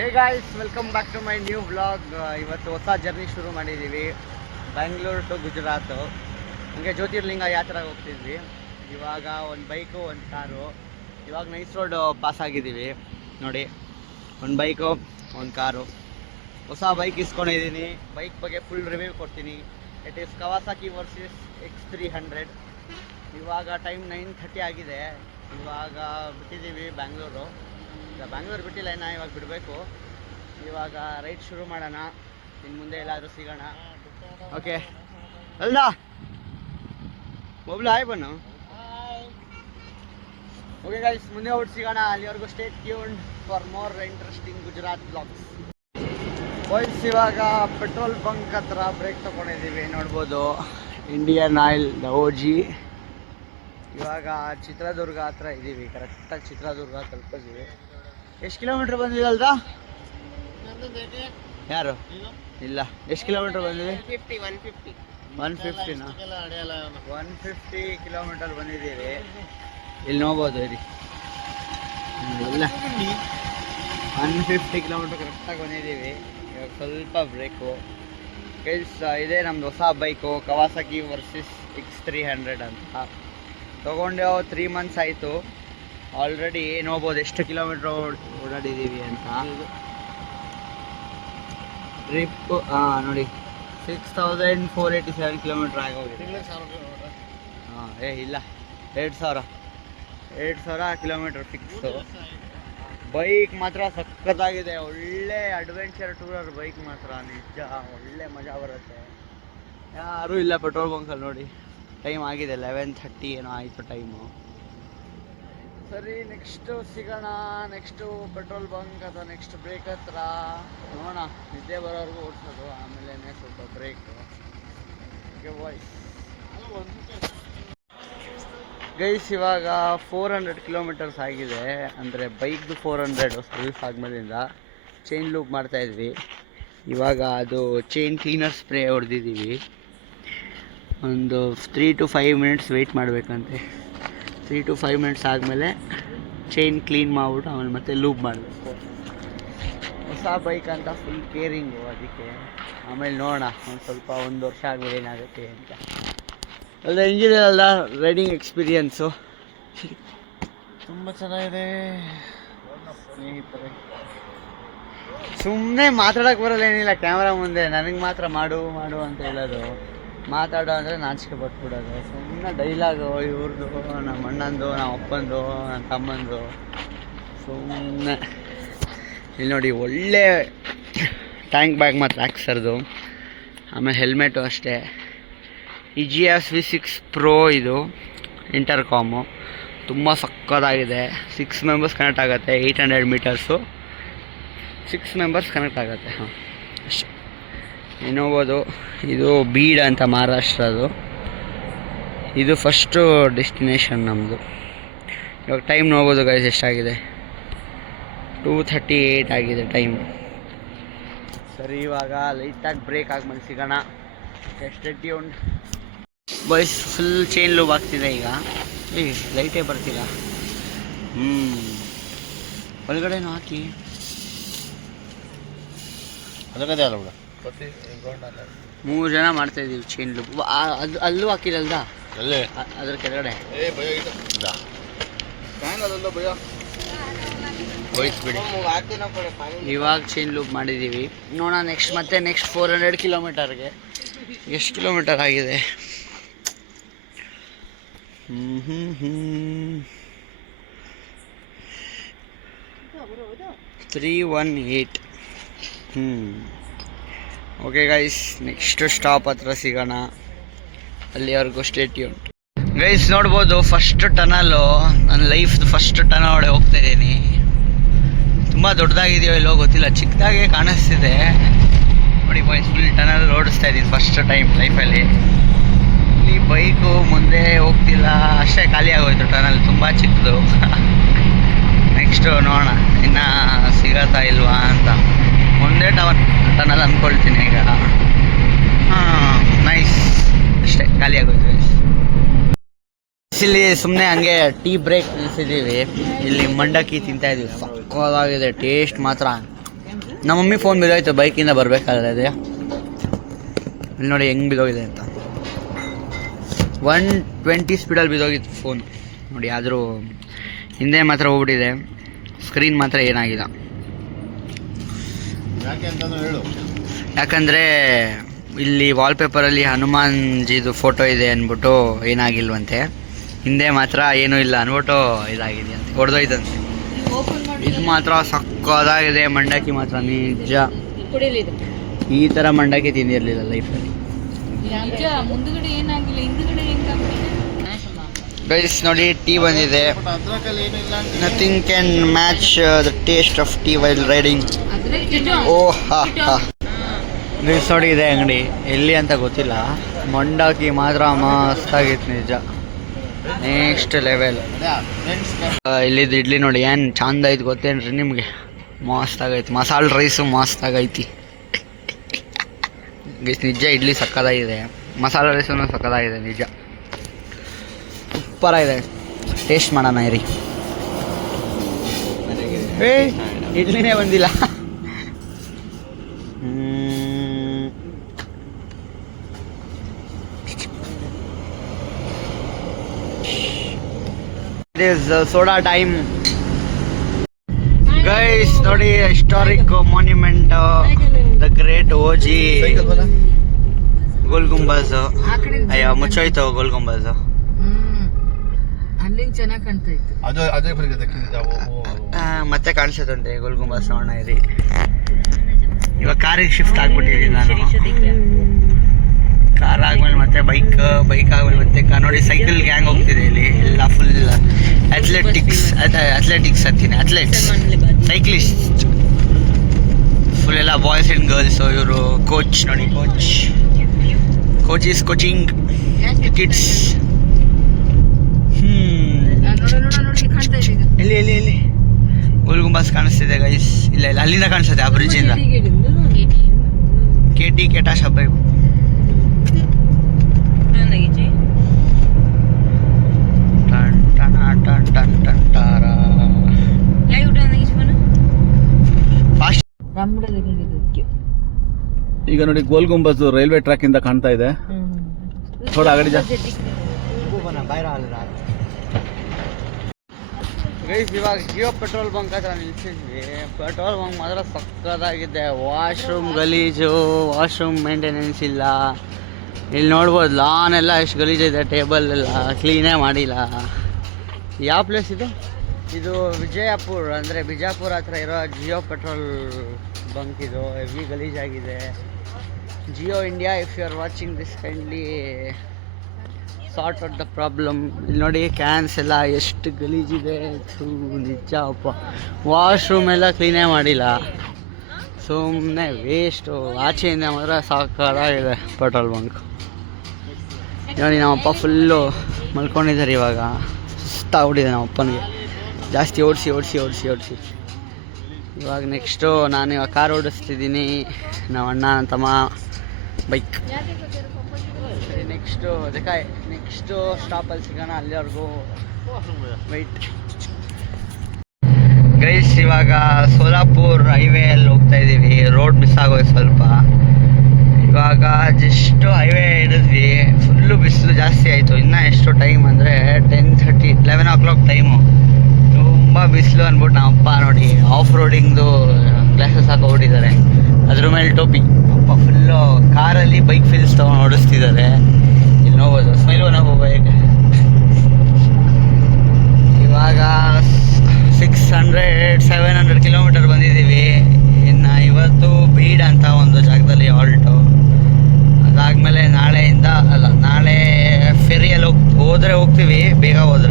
Hey guys, welcome back to my new vlog. ಇವತ್ತು ಹೊಸ journey ಶುರು ಮಾಡಿದ್ದೀವಿ, ಬ್ಯಾಂಗ್ಳೂರು ಟು ಗುಜರಾತು. ಹಂಗೆ ಜ್ಯೋತಿರ್ಲಿಂಗ ಯಾತ್ರೆಗೆ ಹೋಗ್ತಿದ್ವಿ. ಇವಾಗ ಒಂದು ಬೈಕು ಒಂದು ಕಾರು. ಇವಾಗ ನೈಸ್ ರೋಡ್ ಪಾಸ್ ಆಗಿದ್ದೀವಿ ನೋಡಿ. ಒಂದು ಬೈಕು ಒಂದು ಕಾರು. ಹೊಸ ಬೈಕ್ ಇಸ್ಕೊಂಡಿದ್ದೀನಿ. ಬೈಕ್ ಬಗ್ಗೆ ಫುಲ್ ರಿವ್ಯೂ ಕೊಡ್ತೀನಿ. It is Kawasaki versus X300. ಇವಾಗ ಟೈಮ್ 9:30 ಆಗಿದೆ. ಇವಾಗ ಬಿಟ್ಟಿದ್ದೀವಿ ಬ್ಯಾಂಗ್ಳೂರು. ಬ್ಯಾಂಗ್ಳೂರು ಬಿಟ್ಟಿಲ್ಲ, ಇನ್ನು ಇವಾಗ ಬಿಡಬೇಕು. ಇವಾಗ ರೈಡ್ ಶುರು ಮಾಡೋಣ. ಇನ್ನು ಮುಂದೆ ಎಲ್ಲಾದರೂ ಸಿಗೋಣ. ಓಕೆ ಅಲ್ದಾ ಮೊಬೈಲ್ ಹಾಯ್ ಬನ್ನು. ಓಕೆ ಗೈಸ್, ಮುಂದೆ ಔಟ್ ಸಿಗೋಣ. ಅಲ್ಲಿವರೆಗೂ stay tuned for more interesting Gujarat blogs. Boys, ಇವಾಗ ಪೆಟ್ರೋಲ್ ಬಂಕ್ ಹತ್ರ ಬ್ರೇಕ್ ತೊಗೊಂಡಿದ್ದೀವಿ. ನೋಡ್ಬೋದು ಇಂಡಿಯನ್ ಆಯಿಲ್ OG. ಇವಾಗ ಚಿತ್ರದುರ್ಗ ಹತ್ರ ಇದ್ದೀವಿ. ಕರೆಕ್ಟಾಗಿ ಚಿತ್ರದುರ್ಗ ತಲುಪಿದ್ವಿ. ಎಷ್ಟು ಕಿಲೋಮೀಟ್ರ್ ಬಂದಿದಲ್ದ? ಯಾರು ಇಲ್ಲ, ಎಷ್ಟು ಕಿಲೋಮೀಟ್ರ್ ಬಂದಿದೆ? 150ನಾ? 150 ಕಿಲೋಮೀಟರ್ ಬಂದಿದ್ದೀವಿ. ಇಲ್ಲಿ ನೋಡ್ಬೋದು ಇಲ್ಲಿ ಇಲ್ಲ, 150 ಕಿಲೋಮೀಟ್ರ್ ಕರೆಕ್ಟಾಗಿ ಬಂದಿದ್ದೀವಿ. ಇವಾಗ ಸ್ವಲ್ಪ ಬ್ರೇಕು. ಇದೇ ನಮ್ಮದು ಹೊಸ ಬೈಕು, ಕವಾಸಾಕಿ ವರ್ಸಸ್ X300 ಅಂತ. ತೊಗೊಂಡು 3 ಮಂತ್ಸ್ ಆಯಿತು. ಆಲ್ರೆಡಿ ನೋಡ್ಬೋದು ಎಷ್ಟು ಕಿಲೋಮೀಟ್ರ್ ಓಡಾಡಿದ್ದೀವಿ ಅಂತ. ಟ್ರಿಪ್ ನೋಡಿ 6487 ಕಿಲೋಮೀಟ್ರ್ ಆಗೋಗಿದೆ. ಇಲ್ಲ, 2000 ಕಿಲೋಮೀಟ್ರ್ ಫಿಕ್ಸು. ಬೈಕ್ ಮಾತ್ರ ಸಖತ್ತಾಗಿದೆ. ಒಳ್ಳೆ ಅಡ್ವೆಂಚರ್ ಟೂರರ್ ಬೈಕ್ ಮಾತ್ರ, ನಿಜ ಒಳ್ಳೆ ಮಜಾ ಬರುತ್ತೆ. ಯಾರೂ ಇಲ್ಲ ಪೆಟ್ರೋಲ್ ಬಂಕಲ್ಲಿ ನೋಡಿ. ಟೈಮ್ ಆಗಿದೆ 11:30 ಏನೋ ಆಯಿತು ಟೈಮು. ಸರಿ, ನೆಕ್ಸ್ಟು ಸಿಗೋಣ. ನೆಕ್ಸ್ಟು ಪೆಟ್ರೋಲ್ ಬಂಕ್ ಅಥವಾ ನೆಕ್ಸ್ಟ್ ಬ್ರೇಕ್ ಹತ್ರ ನೋಡೋಣ. ನಿದ್ದೆ ಬರೋವರೆಗೂ ಓಡಿಸೋದು, ಆಮೇಲೆ ಸ್ವಲ್ಪ ಬ್ರೇಕು. ಗೈಸ್, ಇವಾಗ 400 ಕಿಲೋಮೀಟರ್ಸ್ ಆಗಿದೆ. ಅಂದರೆ ಬೈಕ್ದು 400 ಸರ್ವಿಸ್ ಆದಮೇಲಿಂದ ಚೈನ್ ಲೂಪ್ ಮಾಡ್ತಾಯಿದ್ವಿ. ಇವಾಗ ಅದು ಚೈನ್ ಕ್ಲೀನರ್ ಸ್ಪ್ರೇ ಹೊಡೆದಿದ್ದೀವಿ. ಒಂದು 3 to 5 ಮಿನಿಟ್ಸ್ ವೆಯ್ಟ್ ಮಾಡಬೇಕಂತೆ. 3 to 5 ಮಿನಿಟ್ಸ್ ಆದಮೇಲೆ ಚೈನ್ ಕ್ಲೀನ್ ಮಾಡಿಬಿಟ್ಟು ಆಮೇಲೆ ಮತ್ತೆ ಲೂಪ್ ಮಾಡಬೇಕು. ಹೊಸ ಬೈಕ್ ಅಂತ ಫುಲ್ ಕೇರಿಂಗು ಅದಕ್ಕೆ. ಆಮೇಲೆ ನೋಡೋಣ ಒಂದು ವರ್ಷ ಆದಮೇಲೆ ಏನಾಗುತ್ತೆ ಅಂತ. ಅಲ್ಲ, ಇಂಜಿನಿಯರ್ ಅಲ್ಲ, ರೈಡಿಂಗ್ ಎಕ್ಸ್ಪೀರಿಯನ್ಸು ತುಂಬ ಚೆನ್ನಾಗಿದೆ ಸ್ನೇಹಿತರೆ. ಸುಮ್ಮನೆ ಮಾತಾಡೋಕ್ಕೆ ಬರೋಲ್ಲ, ಏನಿಲ್ಲ ಕ್ಯಾಮ್ರಾ ಮುಂದೆ. ನನಗೆ ಮಾತ್ರ ಮಾಡು ಅಂತ ಹೇಳೋದು. ಮಾತಾಡೋ ಅಂದರೆ ನಾಚಿಕೆ ಪಟ್ಬಿಡೋದು. ಸುಮ್ಮನೆ ಡೈಲಾಗು ಇವ್ರದ್ದು, ನಮ್ಮ ಅಣ್ಣಂದು, ನಮ್ಮ ಅಪ್ಪಂದು, ನನ್ನ ತಮ್ಮಂದು. ಸುಮ್ಮನೆ ಇಲ್ಲಿ ನೋಡಿ, ಒಳ್ಳೆ ಟ್ಯಾಂಕ್ ಬ್ಯಾಗ್ ಮಾತ್ರ ಹಾಕ್ಸರ್ದು. ಆಮೇಲೆ ಹೆಲ್ಮೆಟು ಅಷ್ಟೇ. EGS V6 Pro ಇದು ಇಂಟರ್ಕಾಮು ತುಂಬ ಸಕ್ಕತ್ತಾಗಿದೆ. 6 ಮೆಂಬರ್ಸ್ ಕನೆಕ್ಟ್ ಆಗುತ್ತೆ. 800 ಮೀಟರ್ಸು 6 ಮೆಂಬರ್ಸ್ ಕನೆಕ್ಟ್ ಆಗುತ್ತೆ. ಅಷ್ಟೇ. ನೋಡ್ಬೋದು, ಇದು ಬೀಡ್ ಅಂತ ಮಹಾರಾಷ್ಟ್ರದು. ಇದು ಫಸ್ಟು ಡೆಸ್ಟಿನೇಷನ್ ನಮ್ಮದು. ಇವಾಗ ಟೈಮ್ ನೋಡ್ಬೋದು ಗೈಸ್ ಎಷ್ಟಾಗಿದೆ. 2:38 ಆಗಿದೆ ಟೈಮ್. ಸರಿ, ಇವಾಗ ಲೈಟಾಗಿ ಬ್ರೇಕ್ ಆದ್ಮೇಲೆ ಸಿಗೋಣ. Stay tuned boys. Full chain loop ಆಗ್ತಿದೆ ಈಗ. ಲೈಟೇ ಬರ್ತಿಲ್ಲ. ಒಳಗಡೆನೂ ಹಾಕಿ ಅದಕ್ಕದೇ ಅಲ್ಲ ಬಿಡ. 3 ಜನ ಮಾಡ್ತಾ ಇದೀವಿ ಚೈನ್ ಲೂಪ್. ಅಲ್ಲೂ ಹಾಕಿರಲ್ದ ಅದ್ರ ಕೆಳಗಡೆ. ಇವಾಗ ಚೈನ್ ಲೂಪ್ ಮಾಡಿದ್ದೀವಿ. ನೋಡೋಣ ನೆಕ್ಸ್ಟ್ 400 ಕಿಲೋಮೀಟರ್ಗೆ ಎಷ್ಟು ಕಿಲೋಮೀಟರ್ ಆಗಿದೆ. 318. ಓಕೆ ಗೈಸ್, ನೆಕ್ಸ್ಟ್ ಸ್ಟಾಪ್ ಹತ್ರ ಸಿಗೋಣ. ಅಲ್ಲಿವರೆಗೂ ಸ್ಟೇ ಟ್ಯೂನ್ಡ್. ಗೈಸ್, ನೋಡ್ಬೋದು ಫಸ್ಟ್ ಟನಲ್ಲು. ನನ್ನ ಲೈಫ್ದು ಫಸ್ಟ್ ಟನಲ್ ಒಳಗೆ ಹೋಗ್ತಾಯಿದ್ದೀನಿ. ತುಂಬ ದೊಡ್ಡದಾಗಿದೆಯೋ ಇಲ್ಲೋ ಗೊತ್ತಿಲ್ಲ, ಚಿಕ್ಕದಾಗೆ ಕಾಣಿಸ್ತಿದೆ ನೋಡಿ. ಬಾಯ್ಸ್, ಫುಲ್ ಟನಲ್ ಓಡಿಸ್ತಾ ಇದ್ದೀನಿ ಫಸ್ಟ್ ಟೈಮ್ ಲೈಫಲ್ಲಿ. ಇಲ್ಲಿ ಬೈಕು ಮುಂದೆ ಹೋಗ್ತಿಲ್ಲ, ಅಷ್ಟೇ ಖಾಲಿ ಆಗೋಯ್ತು ಟನಲ್. ತುಂಬ ಚಿಕ್ಕದು. ನೆಕ್ಸ್ಟು ನೋಡೋಣ ಇನ್ನು ಸಿಗತ್ತಾ ಇಲ್ವಾ ಅಂತ. ಒಂದೇ ಟನಲ್ ಅಂದ್ಕೊಳ್ತೀನಿ ಈಗ. ನೈಸ್, ಅಷ್ಟೇ ಖಾಲಿ ಆಗೋಯ್ತು. ಇಲ್ಲಿ ಸುಮ್ಮನೆ ಹಂಗೆ ಟೀ ಬ್ರೇಕ್ ನಿಲ್ಲಿಸಿದ್ದೀವಿ. ಇಲ್ಲಿ ಮಂಡಕ್ಕಿ ತಿಂತಾಯಿದ್ದೀವಿ. ಸಕ್ಕತ್ತಾಗಿದೆ ಟೇಸ್ಟ್ ಮಾತ್ರ. ನಮ್ಮ ಮಮ್ಮಿ ಫೋನ್ ಬಿದ್ದೋಯ್ತು ಬೈಕಿಂದ ಬರಬೇಕಾದ್ರೆ ಅದೇ ಇಲ್ಲಿ ನೋಡಿ ಹೆಂಗೆ ಬಿದ್ದೋಗಿದೆ ಅಂತ. 120 ಸ್ಪೀಡಲ್ಲಿ ಬಿದ್ದೋಗಿತ್ತು ಫೋನ್ ನೋಡಿ. ಆದರೂ ಹಿಂದೆ ಮಾತ್ರ ಹೋಗ್ಬಿಟ್ಟಿದೆ, ಸ್ಕ್ರೀನ್ ಮಾತ್ರ ಏನಾಗಿಲ್ಲ. ಯಾಕಂದರೆ ಇಲ್ಲಿ ವಾಲ್ಪೇಪರಲ್ಲಿ ಹನುಮಾನ್ಜಿದು ಫೋಟೋ ಇದೆ ಅಂದ್ಬಿಟ್ಟು ಏನಾಗಿಲ್ವಂತೆ, ಹಿಂದೆ ಮಾತ್ರ ಏನೂ ಇಲ್ಲ ಅಂದ್ಬಿಟ್ಟು ಇದಾಗಿದೆ ಅಂತ ಹೊಡೆದೋಯ್ತಂತೆ. ಇದು ಮಾತ್ರ ಸಕ್ಕದಾಗಿದೆ ಮಂಡಕ್ಕಿ ಮಾತ್ರ ನಿಜ. ಈ ಥರ ಮಂಡಕ್ಕಿ ತಿಂದಿರಲಿಲ್ಲ ಲೈಫಲ್ಲಿ. ಗೈಸ್ ನೋಡಿ ಟೀ ಬಂದಿದೆ. Nothing can match the taste of tea while riding. Oh ಹಾ ಹಾ ಗೈಸ್ ನೋಡಿ ಇದೆ ಅಂಗಡಿ, ಎಲ್ಲಿ ಅಂತ ಗೊತ್ತಿಲ್ಲ. ಮಂಡಕ್ಕಿ ಮಾತ್ರ ಮಸ್ತಾಗಿತ್ತು ನಿಜ, ನೆಕ್ಸ್ಟ್ ಲೆವೆಲ್. ಇಲ್ಲಿದ್ದು ಇಡ್ಲಿ ನೋಡಿ ಏನು ಚಂದ ಐತೆ ಗೊತ್ತೇನ್ರಿ ನಿಮಗೆ, ಮಸ್ತ್ ಆಗೈತಿ. ಮಸಾಲೆ ರೈಸು ಮಸ್ತ್ ಆಗೈತಿ ಗೈಸ್ ನಿಜ. ಇಡ್ಲಿ ಸಕ್ಕದಾಗಿದೆ, ಮಸಾಲೆ ರೈಸು ಸಕ್ಕದಾಗಿದೆ ನಿಜ, ಸೂಪರಾಗಿದೆ. ಟೇಸ್ಟ್ ಮಾಡೋಣ ಇರಿ. ಇಡ್ಲಿನೇ ಬಂದಿಲ್ಲ. ಸೋಡಾ ಟೈಮ್ ಗೈಸ್ ನೋಡಿ. Historic monument the great ಓಜಿ Gol Gumbaz. ಅಯ್ಯೋ ಮುಚ್ಚೋಯ್ತು ಗೋಲ್ ಗುಂಬಜ್. ಮತ್ತೆ ಕಾಣಿಸುತ್ತಂತೆ ಗೋಲ್ ಗುಂಬಜ್. ನೋಡೋಣ ಇರಿ. ಇವಾಗ ಕಾರಿಗೆ ಶಿಫ್ಟ್ ಆಗ್ಬಿಟ್ಟಿದ್ದೀನಿ ನಾನು. ಕಾರ್ ಆದ್ಮೇಲೆ ಮತ್ತೆ ಬೈಕ್ ಆದ್ಮೇಲೆ ಮತ್ತೆ ನೋಡಿ ಸೈಕಲ್ ಗ್ಯಾಂಗ್ ಹೋಗ್ತಿದೆ ಇಲ್ಲಿ ಎಲ್ಲ. ಫುಲ್ ಅಥ್ಲೆಟಿಕ್ಸ್ ಅಂತೀನಿ, ಅಥ್ಲೆಟ್ಸ್, ಸೈಕ್ಲಿಸ್ಟ್ ಫುಲ್ ಎಲ್ಲ ಬಾಯ್ಸ್ ಆ್ಯಂಡ್ ಗರ್ಲ್ಸು. ಇವರು ಕೋಚ್ ನೋಡಿ, ಕೋಚ್ ಈಸ್ ಕೋಚಿಂಗ್ ಕಿಡ್ಸ್. ಎಲ್ಲಿ ಗೋಲ್ ಗುಂಬಾಸ್ ಕಾಣಿಸ್ತಿದೆ ಗೈಸ್. ಇಲ್ಲ ಅಲ್ಲಿಂದ ಕಾಣಿಸುತ್ತೆ, ಆ ಬ್ರಿಡ್ಜಿಂದ. ಕೇಟಾ ಶಬ್ಬ ಈಗ ನೋಡಿ ಗೋಲ್ ಗುಂಬಜ್ ರೈಲ್ವೆ ಟ್ರ್ಯಾಕ್ ಇಂದ ಕಾಣ್ತಾ ಇದೆ. ಥೋಡಾ ಆಗಡಿ ಜಾ. ಗೈಸ್ ಇವಾಗ ಜಿಯೋ ಪೆಟ್ರೋಲ್ ಬಂಕ್ ಹತ್ರ ನಿಲ್ಸಿದ್ವಿ. ಪೆಟ್ರೋಲ್ ಬಂಕ್ ಮಾತ್ರ ಸಕ್ಕದಾಗಿದೆ. ವಾಶ್ರೂಮ್ ಗಲೀಜು, ವಾಶ್ರೂಮ್ ಮೇಂಟೆನೆನ್ಸ್ ಇಲ್ಲ. ಇಲ್ಲಿ ನೋಡ್ಬೋದು ಲಾನ್ ಎಲ್ಲ ಎಷ್ಟು ಗಲೀಜಿದೆ, ಟೇಬಲ್ ಎಲ್ಲ ಕ್ಲೀನೇ ಮಾಡಿಲ್ಲ. ಯಾವ ಪ್ಲೇಸ್ ಇದು? ಇದು ವಿಜಯಪುರ ಅಂದರೆ ಬಿಜಾಪುರ ಹತ್ರ ಇರೋ ಜಿಯೋ ಪೆಟ್ರೋಲ್ ಬಂಕ್. ಇದು ಹೆವಿ ಗಲೀಜಾಗಿದೆ. Jio India, if you are watching this kindly sort out the problem. ಇಲ್ಲಿ ನೋಡಿ ಕ್ಯಾನ್ಸ್ ಎಲ್ಲ ಎಷ್ಟು ಗಲೀಜಿದೆ ನಿಜ ಅಪ್ಪ. ವಾಶ್ರೂಮ್ ಎಲ್ಲ ಕ್ಲೀನೇ ಮಾಡಿಲ್ಲ, ಸುಮ್ಮನೆ ವೇಸ್ಟು. ಆಚೆಯಿಂದ ಮಾತ್ರ ಸಾಕಾಗಿದೆ ಪೆಟ್ರೋಲ್ ಬಂಕ್. ನೋಡಿ ನಮ್ಮಪ್ಪ ಫುಲ್ಲು ಮಲ್ಕೊಂಡಿದ್ದಾರೆ ಇವಾಗ. ಸುಸ್ತಾಗ್ಬಿಟ್ಟಿದೆ ನಮ್ಮಪ್ಪನಿಗೆ, ಜಾಸ್ತಿ ಓಡಿಸಿ. ಇವಾಗ ನೆಕ್ಸ್ಟು ನಾನು ಇವಾಗ ಕಾರ್ ಓಡಿಸ್ತಿದ್ದೀನಿ, ನಮ್ಮ ಅಣ್ಣ ತಮ್ಮ ಬೈಕ್. ಸರಿ ನೆಕ್ಸ್ಟು ಸ್ಟಾಪಲ್ಲಿ ಸಿಗೋಣ, ಅಲ್ಲಿವರೆಗೂ ವೆಯ್ಟ್. ಗೈಸ್ ಇವಾಗ ಸೋಲಾಪುರ್ ಹೈವೇಯಲ್ಲಿ ಹೋಗ್ತಾ ಇದ್ದೀವಿ. ರೋಡ್ ಮಿಸ್ ಆಗೋಯ್ತು ಸ್ವಲ್ಪ. ಇವಾಗ ಜಸ್ಟ್ ಹೈವೇ ಹಿಡಿದ್ವಿ. ಫುಲ್ಲು ಬಿಸಿಲು ಜಾಸ್ತಿ ಆಯಿತು. ಇನ್ನೂ ಎಷ್ಟು ಟೈಮ್ ಅಂದರೆ 10:30, 11 o'clock ಟೈಮು. ತುಂಬ ಬಿಸಿಲು ಅಂದ್ಬಿಟ್ಟು ನಮ್ಮಪ್ಪ ನೋಡಿ ಆಫ್ ರೋಡಿಂಗ್ದು ಗ್ಲಾಸಸ್ ಹಾಕೋಬಿಟ್ಟಿದ್ದಾರೆ, ಅದ್ರ ಮೇಲೆ ಟೋಪಿ. ಅಪ್ಪ ಫುಲ್ಲು ಕಾರಲ್ಲಿ ಬೈಕ್ ಫೀಲ್ಸ್ ತೊಗೊಂಡು ಓಡಿಸ್ತಿದ್ದಾರೆ. ಇಲ್ಲಿ ನೋಡ್ಬೋದು ಸ್ಮೈಲ್ ಒನಪ್ಪ ಬೈಕ್. ಇವಾಗ 600-700 ಕಿಲೋಮೀಟರ್ ಬಂದಿದ್ದೀವಿ. ಇನ್ನು ಇವತ್ತು ಬೀಡ್ ಅಂತ ಒಂದು ಜಾಗದಲ್ಲಿ ಆಲ್ಟು. ಅದಾದಮೇಲೆ ನಾಳೆ ಫೆರಿಯಲ್ಲಿ ಹೋಗ್ತೀವಿ ಬೇಗ ಹೋದರೆ.